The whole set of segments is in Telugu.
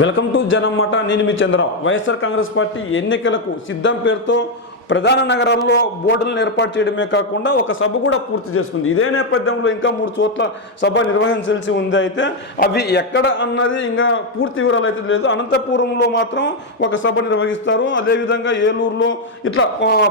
వెల్కమ్ టు జనం మాట. నేను మీ చంద్రరావు. వైఎస్ఆర్ కాంగ్రెస్ పార్టీ ఎన్నికలకు సిద్ధం పేరుతో ప్రధాన నగరాల్లో బోర్డులను ఏర్పాటు చేయడమే కాకుండా ఒక సభ కూడా పూర్తి చేసుకుంది. ఇదే నేపథ్యంలో ఇంకా 3 చోట్ల సభ నిర్వహించాల్సి ఉంది. అయితే అవి ఎక్కడ అన్నది ఇంకా పూర్తి వివరాలు అయితే లేదు. అనంతపురంలో మాత్రం ఒక సభ నిర్వహిస్తారు. అదేవిధంగా ఏలూరులో ఇట్లా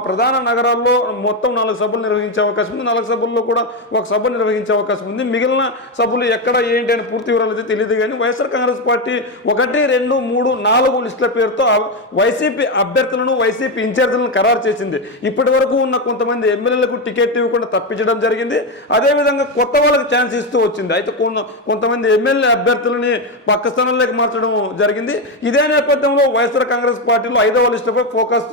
ప్రధాన నగరాల్లో మొత్తం 4 సభలు నిర్వహించే అవకాశం ఉంది. 4 సభల్లో కూడా ఒక సభ నిర్వహించే అవకాశం ఉంది. మిగిలిన సభలు ఎక్కడ ఏంటి అని పూర్తి వివరాలు అయితే తెలియదు. కానీ వైఎస్ఆర్ కాంగ్రెస్ పార్టీ 1, 2, 3, 4 లిస్టుల పేరుతో వైసీపీ అభ్యర్థులను వైసీపీ ఇన్ఛార్జీలను ఖరారు చేసింది. ఇప్పటి వరకు ఉన్న కొంతమంది ఎమ్మెల్యేలకు టికెట్ ఇవ్వకుండా తప్పించడం జరిగింది. అదేవిధంగా కొత్త వాళ్ళకి ఛాన్స్ ఇస్తూ వచ్చింది. అయితే కొంతమంది ఎమ్మెల్యే అభ్యర్థులని పక్క స్థానంలోకి మార్చడం జరిగింది. ఇదే నేపథ్యంలో వైఎస్ఆర్ కాంగ్రెస్ పార్టీలో 5వ లిస్టుపై ఫోకస్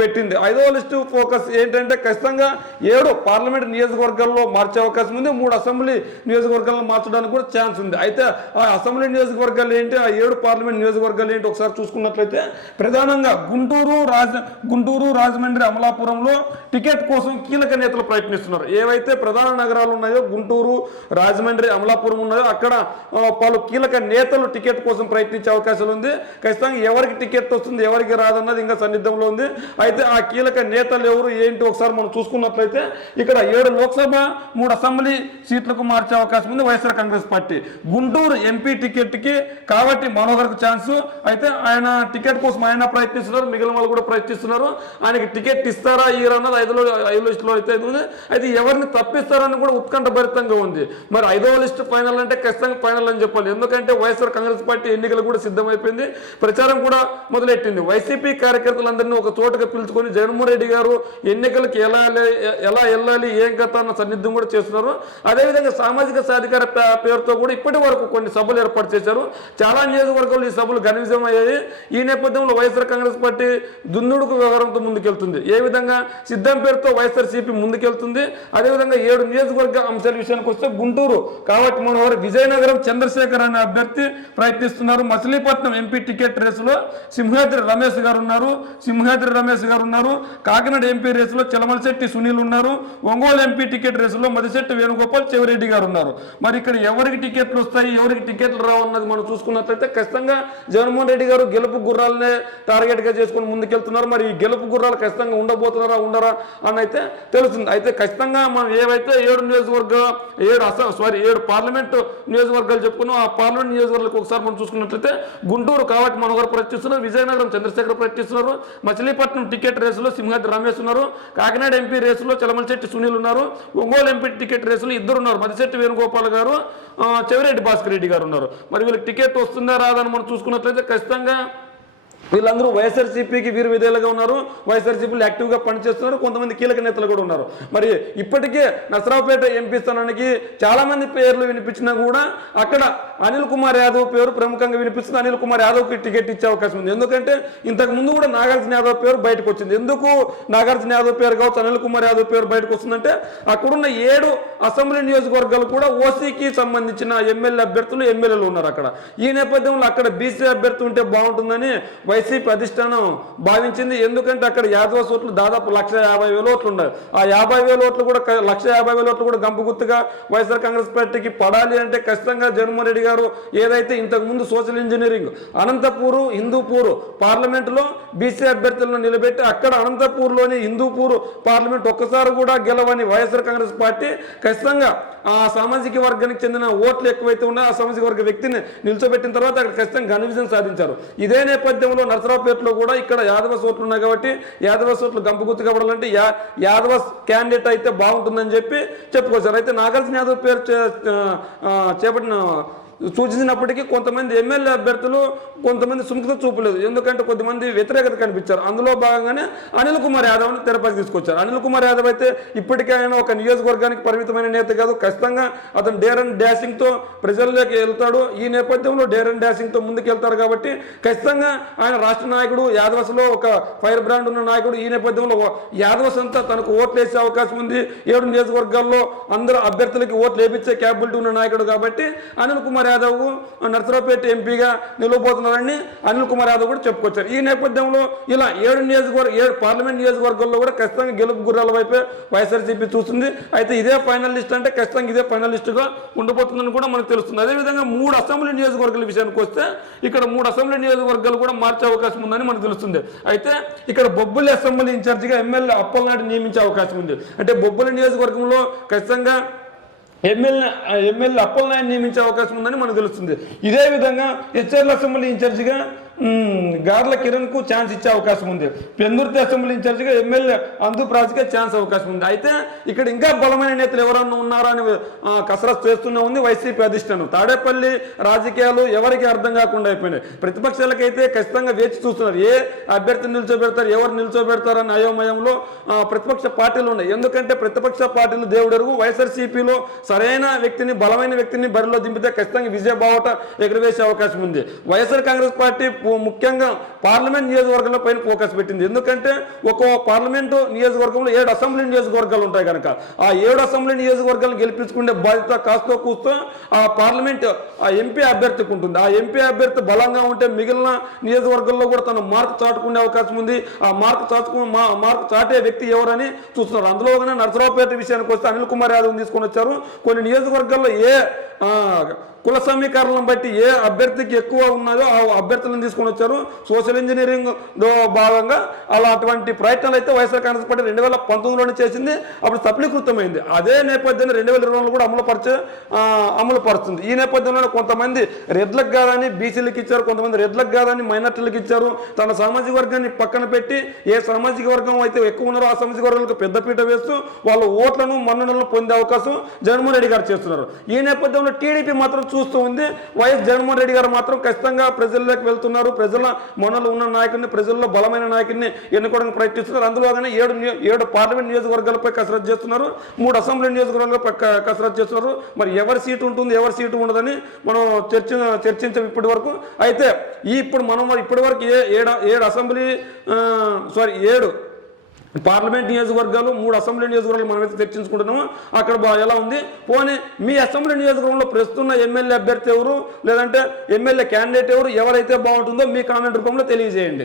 పెట్టింది. 5వ లిస్టు ఫోకస్ ఏంటంటే ఖచ్చితంగా 7 పార్లమెంట్ నియోజకవర్గాల్లో మార్చే అవకాశం ఉంది. 3 అసెంబ్లీ నియోజకవర్గాల్లో మార్చడానికి కూడా ఛాన్స్ ఉంది. అయితే ఆ అసెంబ్లీ నియోజకవర్గాలు ఏంటి, ఆ 7 పార్లమెంట్ నియోజకవర్గాలు ఏంటి ఒకసారి చూసుకున్నట్లయితే ప్రధానంగా గుంటూరు, రాజమండ్రి, అమలాపురంలో టికెట్ కోసం కీలక నేతలు ప్రయత్నిస్తున్నారు. ఏవైతే ప్రధాన నగరాలు ఉన్నాయో గుంటూరు, రాజమండ్రి, అమలాపురం ఉన్నాయో అక్కడ పలు కీలక నేతలు టికెట్ కోసం ప్రయత్నించే అవకాశాలు ఉంది. ఖచ్చితంగా ఎవరికి టికెట్ వస్తుంది ఎవరికి రాదన్నది ఇంకా సన్నిధంలో ఉంది. అయితే ఆ కీలక నేతలు ఎవరు ఏంటి ఒకసారి మనం చూసుకున్నట్లయితే ఇక్కడ 7 లోక్సభ 3 అసెంబ్లీ సీట్లకు మార్చే అవకాశం ఉంది వైఎస్ఆర్ కాంగ్రెస్ పార్టీ. గుంటూరు ఎంపీ టికెట్కి కాబట్టి మనోహర్కు ఛాన్సు. అయితే ఆయన టికెట్ కోసం ఆయన ప్రయత్నిస్తున్నారు, మిగిలిన వాళ్ళు కూడా ప్రయత్నిస్తున్నారు. ఆయనకి టికెట్ ఇస్తారా ఇయర్ అన్నది 5వ లిస్టులో అయితే ఉంది. అయితే ఎవరిని తప్పిస్తారని కూడా ఉత్కంఠభరితంగా ఉంది. మరి 5వ లిస్టు ఫైనల్ అంటే ఖచ్చితంగా ఫైనల్ అని చెప్పాలి. ఎందుకంటే వైఎస్ఆర్ కాంగ్రెస్ పార్టీ ఎన్నికలు కూడా సిద్ధమైపోయింది, ప్రచారం కూడా మొదలెట్టింది. వైసీపీ కార్యకర్తలందరినీ ఒక చోటగా పిలుచుకొని జగన్మోహన్ రెడ్డి గారు ఎన్నికలకు ఎలా వెళ్ళాలి ఏం కథ అన్న సన్నిధం కూడా చేస్తున్నారు. అదేవిధంగా సామాజిక సాధికార పేరుతో కూడా ఇప్పటి వరకు కొన్ని సభలు ఏర్పాటు చేశారు. చాలా నియోజకవర్గాలు ఈ సభలు ఘన విజయం అయ్యాయి. ఈ నేపథ్యంలో వైఎస్ఆర్ కాంగ్రెస్ పార్టీ దున్నుడుకు వ్యవహారంతో ముందుకెళ్తుంది. ఏ విధంగా సిద్ధం పేరుతో వైఎస్ఆర్సీపీ ముందుకెళ్తుంది. అదేవిధంగా 7 నియోజకవర్గ అంశాల విషయానికి వస్తే గుంటూరు కాబట్టి మనోహర్, విజయనగరం చంద్రశేఖర్ అనే అభ్యర్థి ప్రయత్నిస్తున్నారు. మచిలీపట్నం ఎంపీ టికెట్ రేసులో సింహాద్రి రమేష్ గారు ఉన్నారు. కాకినాడ ఎంపీ రేసులో చిలమలశెట్టి సునీల్ ఉన్నారు. ఒంగోలు ఎంపీ టికెట్ రేసులో మదిశెట్టి వేణుగోపాల్, చెవిరెడ్డి గారు ఉన్నారు. మరి ఇక్కడ ఎవరికి టికెట్లు వస్తాయి ఎవరికి టికెట్లు రావు అన్నది మనం చూసుకున్నట్లయితే ఖచ్చితంగా జగన్మోహన్ రెడ్డి గారు గెలుపు గుర్రాలనే టార్గెట్ గా చేసుకుని ముందుకెళ్తున్నారు. మరి ఈ గెలుపు గుర్రాలు ఖచ్చితంగా ఉండరా అని అయితే తెలుస్తుంది. అయితే ఖచ్చితంగా మనం ఏవైతే 7 పార్లమెంట్ నియోజకవర్గాలు చెప్పుకున్నాం, ఆ పార్లమెంట్ నియోజకవర్గాలకు ఒకసారి మనం చూసుకున్నట్లయితే గుంటూరు కాబట్టి మనోహర్ ప్రయత్నిస్తున్నారు, విజయనగరం చంద్రశేఖర్ ప్రయత్నిస్తున్నారు, మచిలీపట్నం టికెట్ రేసులో సింహాద్రి రమేష్ ఉన్నారు, కాకినాడ ఎంపీ రేసులో చలమలశెట్టి సునీల్ ఉన్నారు, ఒంగోలు ఎంపీ టికెట్ రేసులో 2 ఉన్నారు, మదిశెట్టి వేణుగోపాల్ గారు, చెవిరెడ్డి భాస్కర్ రెడ్డి గారు ఉన్నారు. మరి వీళ్ళకి టికెట్ వస్తుందా రాదని మనం చూసుకున్నట్లయితే ఖచ్చితంగా వీళ్ళందరూ వైఎస్ఆర్సీపీకి వీరు విధేయులుగా ఉన్నారు. వైఎస్ఆర్సీపీలు యాక్టివ్గా పనిచేస్తున్నారు. కొంతమంది కీలక నేతలు కూడా ఉన్నారు. మరి ఇప్పటికే నసరావుపేట ఎంపీ స్థానానికి చాలా మంది పేర్లు వినిపించినా కూడా అక్కడ అనిల్ కుమార్ యాదవ్ పేరు ప్రముఖంగా వినిపిస్తుంది. అనిల్ కుమార్ యాదవ్కి టికెట్ ఇచ్చే అవకాశం ఉంది. ఎందుకంటే ఇంతకు ముందు కూడా నాగార్జున యాదవ్ పేరు బయటకు వచ్చింది. ఎందుకు నాగార్జున యాదవ్ పేరు కావచ్చు అనిల్ కుమార్ యాదవ్ పేరు బయటకు వస్తుందంటే అక్కడున్న 7 అసెంబ్లీ నియోజకవర్గాలు కూడా ఓసీకి సంబంధించిన ఎమ్మెల్యేలు ఉన్నారు అక్కడ. ఈ నేపథ్యంలో అక్కడ బీసీ అభ్యర్థి ఉంటే బాగుంటుందని వైసీపీ అధిష్టానం భావించింది. ఎందుకంటే అక్కడ యాదవ ఓట్లు దాదాపు 1,50,000 ఓట్లు ఉన్నాయి. ఆ 50,000 ఓట్లు కూడా 1,50,000 ఓట్లు కూడా గంపు గుర్తుగా వైఎస్ఆర్ కాంగ్రెస్ పార్టీకి పడాలి అంటే ఖచ్చితంగా జగన్మోహన్ రెడ్డి గారు ఏదైతే ఇంతకు ముందు సోషల్ ఇంజనీరింగ్ అనంతపూర్, హిందూపూర్ పార్లమెంటులో బీసీ అభ్యర్థులను నిలబెట్టి అక్కడ అనంతపూర్లోని హిందూపూర్ పార్లమెంట్ ఒక్కసారి కూడా గెలవని వైఎస్ఆర్ కాంగ్రెస్ పార్టీ ఖచ్చితంగా ఆ సామాజిక వర్గానికి చెందిన ఓట్లు ఎక్కువైతే ఉన్నాయో ఆ సామాజిక వర్గ వ్యక్తిని నిల్చోబెట్టిన తర్వాత అక్కడ ఖచ్చితంగా ఘన విజయం సాధించారు. ఇదే నేపథ్యంలో నరసరావుపేటలో కూడా ఇక్కడ యాదవ ఓట్లు ఉన్నాయి కాబట్టి యాదవ ఓట్లు గంపు గుర్తు కావాలంటే యాదవ క్యాండిడేట్ అయితే బాగుంటుందని చెప్పి చెప్పుకొచ్చారు. అయితే నాగార్జున యాదవ్ పేరు సూచించినప్పటికీ కొంతమంది ఎమ్మెల్యే అభ్యర్థులు కొంతమంది సుముఖత చూపలేదు. ఎందుకంటే కొద్దిమంది వ్యతిరేకత కనిపించారు. అందులో భాగంగానే అనిల్ కుమార్ యాదవ్ని తెరపైకి తీసుకొచ్చారు. అనిల్ కుమార్ యాదవ్ అయితే ఇప్పటికే ఆయన ఒక నియోజకవర్గానికి పరిమితమైన నేత కాదు. ఖచ్చితంగా అతను డేర్ అండ్ డాషింగ్తో ప్రజల్లోకి వెళ్తాడు. ఈ నేపథ్యంలో డేర్ అండ్ డాషింగ్తో ముందుకు వెళ్తారు కాబట్టి ఖచ్చితంగా ఆయన రాష్ట్ర నాయకుడు, యాదవస్లో ఒక ఫైర్ బ్రాండ్ ఉన్న నాయకుడు. ఈ నేపథ్యంలో యాదవస్ అంతా తనకు ఓట్లు వేసే అవకాశం ఉంది. 7 నియోజకవర్గాల్లో అందరూ అభ్యర్థులకి ఓట్లు వేయించే క్యాపబిలిటీ ఉన్న నాయకుడు కాబట్టి అనిల్ కుమార్ యాదవ్ నర్సరావుపేట ఎంపీగా నిలవబోతున్నారని అనిల్ కుమార్ యాదవ్ కూడా చెప్పుకొచ్చారు. ఈ నేపథ్యంలో ఇలా 7 పార్లమెంట్ నియోజకవర్గాల్లో కూడా ఖచ్చితంగా గెలుపు గుర్రాల వైపే వైఎస్ఆర్సీపీ చూస్తుంది. అయితే ఇదే ఫైనల్ లిస్ట్ అంటే ఖచ్చితంగా ఇదే ఫైనల్ లిస్టుగా ఉండబోతుందని కూడా మనకు తెలుస్తుంది. అదేవిధంగా 3 అసెంబ్లీ నియోజకవర్గాల విషయానికి వస్తే ఇక్కడ 3 అసెంబ్లీ నియోజకవర్గాలు కూడా మార్చే అవకాశం ఉందని మనకు తెలుస్తుంది. అయితే ఇక్కడ బొబ్బిలి అసెంబ్లీ ఇన్ఛార్జిగా ఎమ్మెల్యే అప్పలనాయుడు నియమించే అవకాశం ఉంది. అంటే బొబ్బిలి నియోజకవర్గంలో ఖచ్చితంగా ఎమ్మెల్యే అప్పలనాయుడు నియమించే అవకాశం ఉందని మనకు తెలుస్తుంది. ఇదే విధంగా హెచ్ఆర్ల అసెంబ్లీ ఇన్ఛార్జిగా గార్ల కిరణ్కు ఛాన్స్ ఇచ్చే అవకాశం ఉంది. పెందుర్తి అసెంబ్లీ ఇన్ఛార్జిగా ఎమ్మెల్యే అందుప్రాజ్కే ఛాన్స్ అవకాశం ఉంది. అయితే ఇక్కడ ఇంకా బలమైన నేతలు ఎవరన్నా ఉన్నారా అని కసరత్తు చేస్తూనే ఉంది వైసీపీ అధిష్టానం. తాడేపల్లి రాజకీయాలు ఎవరికి అర్థం కాకుండా అయిపోయినాయి. ప్రతిపక్షాలకైతే ఖచ్చితంగా వేచి చూస్తున్నారు. ఏ అభ్యర్థిని నిల్చోబెడతారు, ఎవరు నిల్చోబెడతారని అయోమయంలో ప్రతిపక్ష పార్టీలు ఉన్నాయి. ఎందుకంటే ప్రతిపక్ష పార్టీలు దేవుడెరుగు. వైఎస్ఆర్సీపీలో సరైన వ్యక్తిని, బలమైన వ్యక్తిని బరిలో దింపితే ఖచ్చితంగా విజయ బావట ఎగురవేసే అవకాశం ఉంది. వైఎస్ఆర్ కాంగ్రెస్ పార్టీ ముఖ్యంగా పార్లమెంట్ నియోజకవర్గంలో పైన ఫోకస్ పెట్టింది. ఎందుకంటే ఒక్కో పార్లమెంటు నియోజకవర్గంలో 7 అసెంబ్లీ నియోజకవర్గాలు ఉంటాయి కనుక ఆ 7 అసెంబ్లీ నియోజకవర్గాలను గెలిపించుకునే బాధ్యత కాస్తో కూస్తో ఆ పార్లమెంట్ ఆ ఎంపీ అభ్యర్థికి ఉంటుంది. ఆ ఎంపీ అభ్యర్థి బలంగా ఉంటే మిగిలిన నియోజకవర్గంలో కూడా తన మార్కు చాటుకునే అవకాశం ఉంది. ఆ మార్కు చాటే వ్యక్తి ఎవరని చూస్తున్నారు. అందులోనే నర్సరావుపేట విషయానికి వస్తే అనిల్ కుమార్ యాదవ్ తీసుకొని వచ్చారు. కొన్ని నియోజకవర్గాల్లో కుల సమీకరణలను బట్టి ఏ అభ్యర్థికి ఎక్కువ ఉన్నదో ఆ అభ్యర్థులను తీసుకొని వచ్చారు. సోషల్ ఇంజనీరింగ్ భాగంగా అలాంటి ప్రయత్నాలు అయితే వైఎస్ఆర్ కాంగ్రెస్ పార్టీ 2019లోనే చేసింది. అప్పుడు సఫలీకృతమైంది. అదే నేపథ్యాన్ని 2020లో కూడా అమలు పరుస్తుంది. ఈ నేపథ్యంలో కొంతమంది రెడ్లకు కాదని బీసీలకు ఇచ్చారు, కొంతమంది రెడ్లకు కాదని మైనార్టీలకు ఇచ్చారు. తన సామాజిక వర్గాన్ని పక్కన పెట్టి ఏ సామాజిక వర్గం అయితే ఎక్కువ ఉన్నారో ఆ సామాజిక వర్గాలకు పెద్దపీట వేస్తూ వాళ్ళ ఓట్లను మన్ననలను పొందే అవకాశం జగన్మోహన్ రెడ్డి గారు చేస్తున్నారు. ఈ నేపథ్యంలో టీడీపీ మాత్రం చూస్తూ ఉంది. వైఎస్ జగన్మోహన్ రెడ్డి గారు మాత్రం ఖచ్చితంగా ప్రజల్లోకి వెళ్తున్నారు. ప్రజల మనలో ఉన్న నాయకుడిని, ప్రజల్లో బలమైన నాయకుడిని ఎన్నుకోవడానికి ప్రయత్నిస్తున్నారు. అందులోగానే 7 పార్లమెంట్ నియోజకవర్గాలపై కసరత్తు చేస్తున్నారు. 3 అసెంబ్లీ నియోజకవర్గాలపై కసరత్తు చేస్తున్నారు. మరి ఎవరి సీటు ఉంటుంది, ఎవరి సీటు ఉండదని మనం చర్చించాం ఇప్పటి వరకు. అయితే ఇప్పుడు మనం ఇప్పటి వరకు 7 పార్లమెంట్ నియోజకవర్గాలు, 3 అసెంబ్లీ నియోజకవర్గాలు మనమైతే చర్చించుకుంటున్నాము. అక్కడ ఎలా ఉంది. పోనీ మీ అసెంబ్లీ నియోజకవర్గంలో ప్రస్తుత ఎమ్మెల్యే అభ్యర్థి ఎవరు, లేదంటే ఎమ్మెల్యే క్యాండిడేట్ ఎవరైతే బాగుంటుందో మీ కామెంట్ రూపంలో తెలియజేయండి.